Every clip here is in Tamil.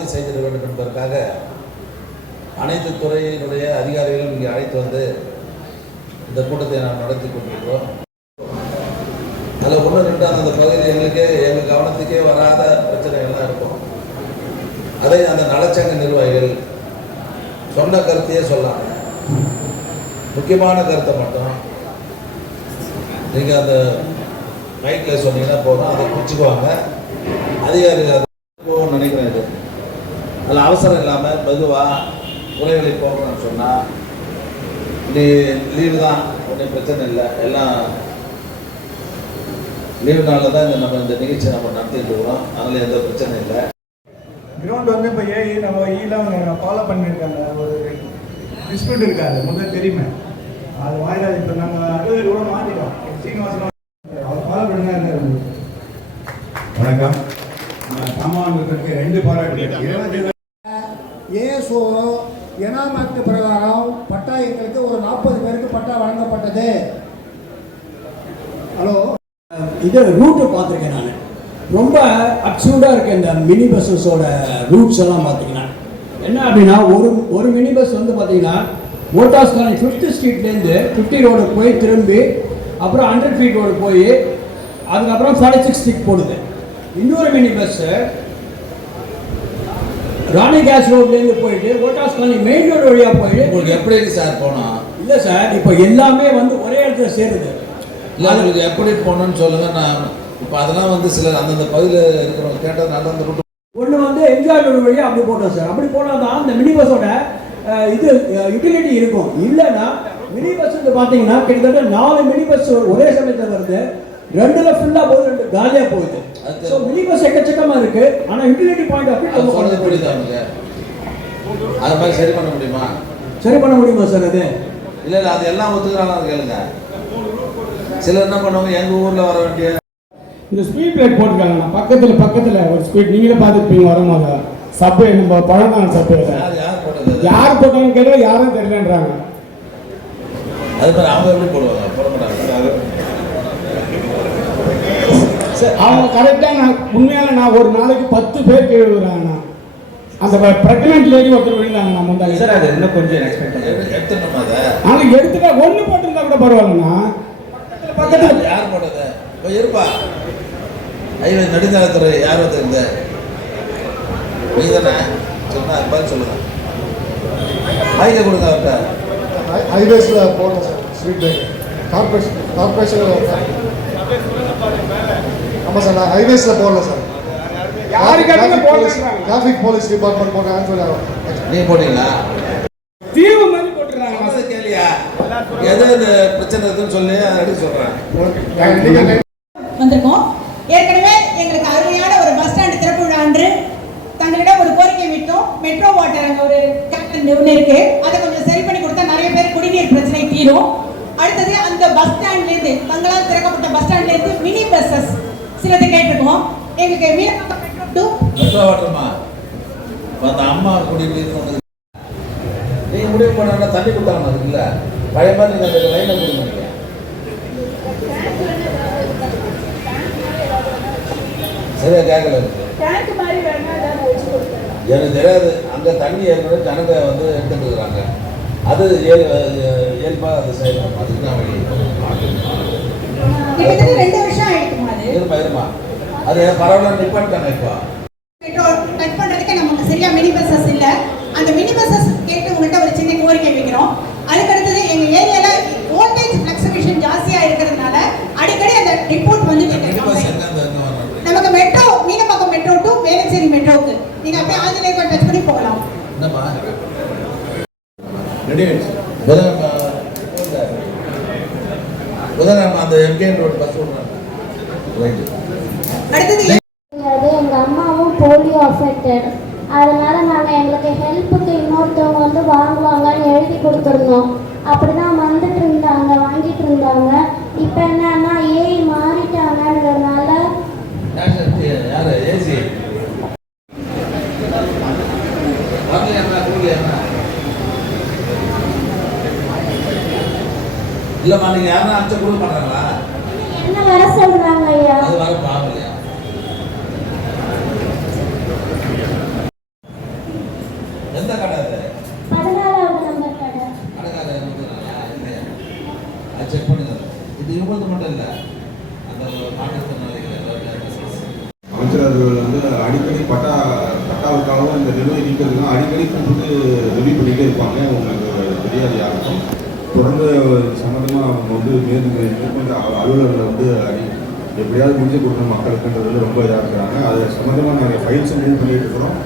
அதெல்லாம் செய்திட வேண்டும் என்பதற்காக அனைத்து துறையினுடைய அதிகாரிகளும் இங்கே அழைத்து வந்து இந்த கூட்டத்தை நாம் நடத்தி கொண்டிருக்கிறோம். அதில் ஒன்று ரெண்டு அந்த பகுதி எங்களுக்கே எங்கள் கவனத்துக்கே வராத பிரச்சனைகள்லாம் இருக்கும். அதை அந்த நலச்சங்க நிர்வாகிகள் சொன்ன கருத்தையே சொல்லலாம் முக்கியமான கருத்தை மட்டும் நீங்கள் அந்த மைக்கில் சொன்னீங்கன்னா போதும் அதை குறிச்சுக்குவாங்க அதிகாரிகள் அதை நினைக்கிறேன் இது. அதில் அவசரம் இல்லாமல் மெதுவாக குறைகளை போகணும்னு சொன்னால் நீ லீவு தான் ஒன்றும் பிரச்சனை இல்லை. எல்லாம் லீவு நாளில் தான் இந்த நம்ம இந்த நிகழ்ச்சியை நம்ம நடத்திட்டு இருக்கிறோம் அதனால் எந்த பிரச்சனையும் இல்லை. கிரவுண்ட் வந்து இப்போ ஏஐ நம்ம ஈலாம் ஃபாலோ பண்ணியிருக்காங்க. ஒரு டிஸ்பியூட் இருக்காது. முதல்ல தெரியுமே. அது வாயிலா இப்போ நாங்கள் அட்வொகேட் கூட மாற்றிட்டோம் சீனிவாசன் அவர் ஃபாலோ என்ன இருந்தது வணக்கம். சாமானியத்திற்கு ரெண்டு பாராட்டு இருபத்தி ஏஎஸ்ஓ எனாமத்து பிரகாரம் பட்டா எங்களுக்கு ஒரு நாற்பது பேருக்கு பட்டா வழங்கப்பட்டது. ஹலோ. இது ரூட்டு பார்த்துருக்கேன் நான். ரொம்ப அப்சூர்டாக இருக்கு இந்த மினி பஸ்ஸஸோட ரூட்ஸ் எல்லாம் பார்த்தீங்கன்னா. என்ன அப்படின்னா ஒரு ஒரு மினி பஸ் வந்து பார்த்தீங்கன்னா மோட்டார்ஸ் காலனி ஃபிஃப்த் ஸ்ட்ரீட்லேருந்து ஃபிஃப்டி ரோடு போய் திரும்பி அப்புறம் ஹண்ட்ரட் ஃபீட் ரோடு போய் அதுக்கப்புறம் ஃபார்ட்டி சிக்ஸ் ஸ்ட்ரீட் போடுது. இன்னொரு மினி பஸ்ஸு ராணி கேஸ் ரோட்லேருந்து போயிட்டு மோட்டார்ஸ் காலனி மெயின் ரோடு வழியாக போயிட்டு உங்களுக்கு எப்படி சார் போனோம் இல்லை சார் இப்போ எல்லாமே வந்து ஒரே இடத்துல சேருது. இல்லை உங்களுக்கு எப்படி போகணும்னு சொல்லுங்கள் நான் இப்போ அதெல்லாம் வந்து சிலர் அந்தந்த பகுதியில் இருக்கிறவங்க கேட்டதுனால அந்த ரூட் ஒன்று வந்து எம்ஜிஆர் ரோடு வழியாக அப்படி போட்டோம் சார். அப்படி போனால் தான் இந்த மினி பஸ்ஸோட இது யூட்டிலிட்டி இருக்கும். இல்லைன்னா மினி பஸ் வந்து பார்த்தீங்கன்னா கிட்டத்தட்ட நாலு மினி பஸ் ஒரே சமயத்தில் வருது. ரெண்டுல ஃபுல்லாக போகுது ரெண்டு காலியாக போகுது. அது- ஸோ மினி பஸ் எக்கச்சக்கமாக இருக்கு ஆனால் யூட்டிலிட்டி பாயிண்ட் அப்படி புரியுதா போயிடுது. உங்களுக்கு? அது மாதிரி சரி பண்ண முடியுமா? சரி பண்ண முடியுமா சார் அது? இல்லை இல்லை அது எல்லாம் ஒத்துக்கிறாங்க கேளுங்க. சிலர் என்ன பண்ணுவாங்க? எங்கள் ஊரில் வர வேண்டிய இந்த ஸ்பீட் பிரேக் போட்டிருக்காங்கண்ணா. பக்கத்தில் பக்கத்தில் ஒரு ஸ்பீட் நீங்களே பார்த்துருப்பீங்க வரும்போது சப்பு நம்ம பழங்கான சப்பு யார் போட்டாங்கன்னு கேட்டால் யாரும் தெரியலன்றாங்க. அது மாதிரி அவங்க எப்படி போடுவாங்க? போட மாட்டாங்க சரி, அவங்க கரெக்டாக நான் உண்மையால நான் ஒரு நாளைக்கு பத்து பேர் கீழே விழுறாங்கண்ணா அந்த ப்ரெக்னென்ட் லேடி ஒருத்தர் விழுந்தாங்கண்ணா முந்தாங்க சார் அது இன்னும் கொஞ்சம் எக்ஸ்பெக்ட் எடு- எடுத்துடணுமா அதை? நாளைக்கு எடுத்துட்டா ஒன்று போட்டிருந்தா கூட பரவாயில்லண்ணா. பக்கத்தில் யார் யார் போட்டது? இப்போ இருப்பா. ஐயோ நெடுஞ்சாலைத்துறை யார் வந்திருந்த நீ தானே சொன்னா பதில் சொல்லுங்க. மைக்கை கொடுங்க அவர்கிட்ட. ஹைவேஸில் போடணும் sir street break corporation corporation ஆமாம் சார் நான் ஹைவேஸில் போடல சார். டிராஃபிக் போலீஸ் டிபார்ட்மெண்ட் போடுறாங்கன்னு சொல்லி நீ போட்டீங்களா? தீவு மாதிரி போட்டுறாங்க. கேளியா? எது எது பிரச்சனை இருக்குன்னு சொல்லி அதை சொல்கிறேன் வந்திருக்கோம். ஏற்கனவே எங்களுக்கு அருமையான ஒரு பஸ் ஸ்டாண்ட் திறப்பு விழா அன்று தங்களிடம் ஒரு கோரிக்கை விட்டோம். மெட்ரோ வாட்டர் அங்கே ஒரு கேப்டன் ஒன்று இருக்கு. அதை கொஞ்சம் சரி பண்ணி கொடுத்தா நிறைய பேர் குடிநீர் பிரச்சனை தீரும். அடுத்தது அந்த பஸ் ஸ்டாண்ட்லேருந்து தங்களால் திறக்கப்பட்ட பஸ் ஸ்டாண்ட்லேருந்து மினி பஸ்ஸஸ் சிலது கேட்டிருக்கோம். எங்களுக்கு மீனம்பாக்கம் மெட்ரோ டு வாட்டருமா அந்த அம்மா குடிநீர் வந்து நீங்க முடிவு பண்ணா தண்ணி கொடுத்தாங்க அதுக்குல்ல பழைய மாதிரி நீங்க அந்த லைனை முடிவு சரியா கேட்கல எனக்கு. தெரியாது. அங்கே தண்ணி ஏற்கனவே ஜனங்க வந்து எடுத்துட்டு இருக்கிறாங்க அது இயல் இயல்பாக அது செய்யணும் அதுக்கு தான் வழி கிட்டத்தட்ட ரெண்டு வருஷம் ஆயிடுமா அது இருமா இருமா அது பரவாயில்ல நிப்பாட்டாங்க இப்போ? மெட்ரோ கட் பண்றதுக்கு நமக்கு சரியா மினி பஸ்ஸஸ் இல்ல. அந்த மினி பஸ்ஸஸ் கேட்டு உங்கள்கிட்ட ஒரு சின்ன கோரிக்கை வைக்கிறோம் அதுக்கு அடுத்தது எங்க ஏரியால வோல்டேஜ் ஃபிளக்சுவேஷன் ஜாஸ்தியா இருக்கிறதுனால அடிக்கடி அந்த ரிப்போர்ட் வந்துட்டு வரணும் நமக்கு metro Meenambakkam metro to Velachery மெட்ரோக்கு நீங்க அப்படியே ஆஞ்சநேயர் டச் பண்ணி போகலாம். ரெடி ஆயிடுச்சு அந்த எம்கேஎன் ரோடு பஸ் விடுறாங்க ரைட்டு அடுத்தது அது எங்கள் அம்மாவும் போலியோ அஃபெக்டட் அதனால நாங்கள் எங்களுக்கு ஹெல்ப்புக்கு இன்னொருத்தவங்க வந்து வாங்குவாங்கன்னு எழுதி கொடுத்துருந்தோம். அப்படி தான் வந்துட்டு இருந்தாங்க வாங்கிட்டு இருந்தாங்க. இப்போ என்னன்னா ஏஐ மாறிட்டாங்கன்றதுனால இல்லைம்மா அச்சை என்ன வர சொல்றாங்க ஐயா? அது வர பாவலையா எந்த கடை அது பதினாலாவது நம்பர் கடை கடைக்காரர் இருக்கிறாரா? இல்லையா? அது செக் பண்ணுங்க இது இவங்களுக்கு மட்டும் இல்லை. அந்த மாற்றுத்திறனாளிகள் அமைச்சர் அவர்கள் வந்து அடிக்கடி பட்டா பட்டாவுக்காகவும் இந்த நிலுவை நீக்கிறதுக்கும் அடிக்கடி கூப்பிட்டு ரிலீவ் பண்ணிட்டே இருப்பாங்க. உங்களுக்கு தெரியாது யாருக்கும். தொடர்ந்து சம்மந்தமாக அவங்க வந்து மேற்கு மேற்கொண்ட அலுவலர்களை வந்து அடி எப்படியாவது முடிஞ்சு கொடுக்கணும் மக்களுக்குன்றது ரொம்ப இதாக இருக்கிறாங்க. அது சம்மந்தமாக நாங்கள் ஃபைல்ஸ் மூவ் பண்ணிட்டு இருக்கிறோம்.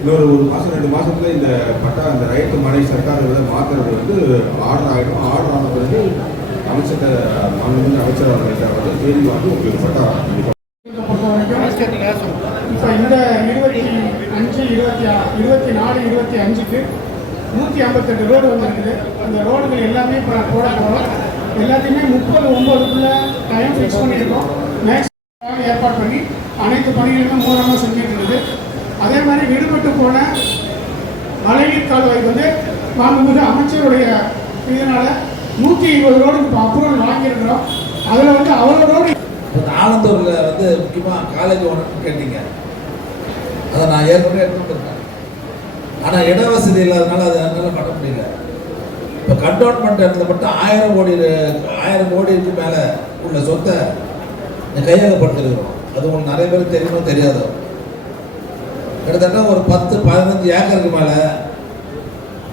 இன்னொரு ஒரு மாதம் ரெண்டு மாதத்துல இந்த பட்டா இந்த ரைட்டு மனை சர்க்கார் மாற்றுறது வந்து ஆர்டர் ஆகிடும் ஆர்டர் ஆன பிறகு அமைச்சர் மாநில அமைச்சர் அவர்கள்ட்ட வந்து உங்களுக்கு பட்டா இப்போ இந்த இருபத்தி அஞ்சு இருபத்தி ஆ- இருபத்தி நாலு இருபத்தி அஞ்சுக்கு நூற்றி ஐம்பத்தெட்டு ரோடு வந்திருக்குது. அந்த ரோடுகள் எல்லாமே இப்போ போட போகிறோம் எல்லாத்தையுமே முப்பது ஒம்பதுக்குள்ள டைம் ஃபிக்ஸ் பண்ணியிருக்கோம். மேக்ஸிமம் ஏற்பாடு பண்ணி அனைத்து பணிகளுமே மூலமாக செஞ்சுட்டு இருக்குது அதே மாதிரி விடுபட்டு போன மழைநீர் கால்வாய் வந்து மாண்புமிகு அமைச்சருடைய இதனால நூற்றி இருபது ரோடுக்கு இப்போ அப்ரூவல் வாங்கியிருக்கிறோம் அதில் வந்து அவ்வளோ ரோடு ஆலந்தூரில் வந்து முக்கியமாக காலேஜ் ஒன்று கேட்டீங்க. அதை நான் ஏற்கனவே எடுத்துருக்கேன் ஆனால் இட வசதி இல்லாதனால அதை என்னால் பண்ண முடியல. இப்போ கண்டோன்மெண்ட் இடத்துல மட்டும் ஆயிரம் கோடி ஆயிரம் கோடிக்கு மேலே உள்ள சொத்தை கையகப்படுத்திருக்கிறோம். அது உங்களுக்கு நிறைய பேருக்கு தெரியுமோ தெரியாதோ? கிட்டத்தட்ட ஒரு பத்து பதினஞ்சு ஏக்கருக்கு மேலே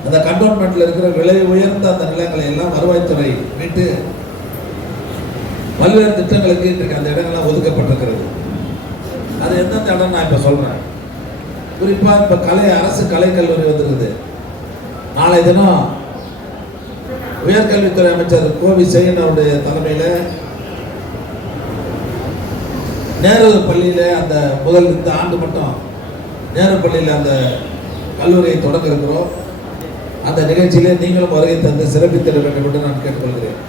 அந்த கண்டோன்மெண்ட்ல இருக்கிற விலை உயர்ந்த அந்த நிலங்களை எல்லாம் வருவாய்த்துறை மீட்டு பல்வேறு திட்டங்களுக்கு இன்றைக்கு அந்த இடங்கள்லாம் ஒதுக்கப்பட்டிருக்கிறது. அது எந்தெந்த இடம் நான் இப்போ சொல்கிறேன் குறிப்பாக இப்போ கலை அரசு கலை கல்லூரி வந்துருக்குது. நாளை தினம் உயர்கல்வித்துறை அமைச்சர் கோவி செயின் அவருடைய தலைமையில் நேரு பள்ளியில் அந்த முதல் இந்த ஆண்டு மட்டும் நேரு பள்ளியில் அந்த கல்லூரியை தொடங்க இருக்கிறோம். அந்த நிகழ்ச்சியிலே நீங்களும் வருகை தந்து சிறப்பித்திட வேண்டும் என்று நான் கேட்டுக்கொள்கிறேன்.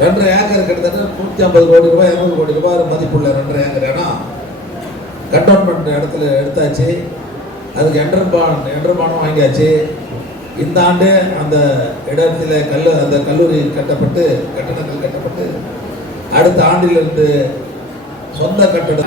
ரெண்டரை ஏக்கர் கிட்டத்தட்ட நூற்றி ஐம்பது கோடி ரூபாய் இரநூறு கோடி ரூபாய் மதிப்புள்ள ரெண்டரை ஏக்கர் இடம். கண்டோன்மெண்ட் இடத்துல எடுத்தாச்சு. அதுக்கு என்ட்ரன்பான் என்ட்ரன்பானும் வாங்கியாச்சு. இந்த ஆண்டு அந்த இடத்துல கல் அந்த கல்லூரி கட்டப்பட்டு கட்டடங்கள் கட்டப்பட்டு அடுத்த ஆண்டிலிருந்து சொந்த கட்டடம்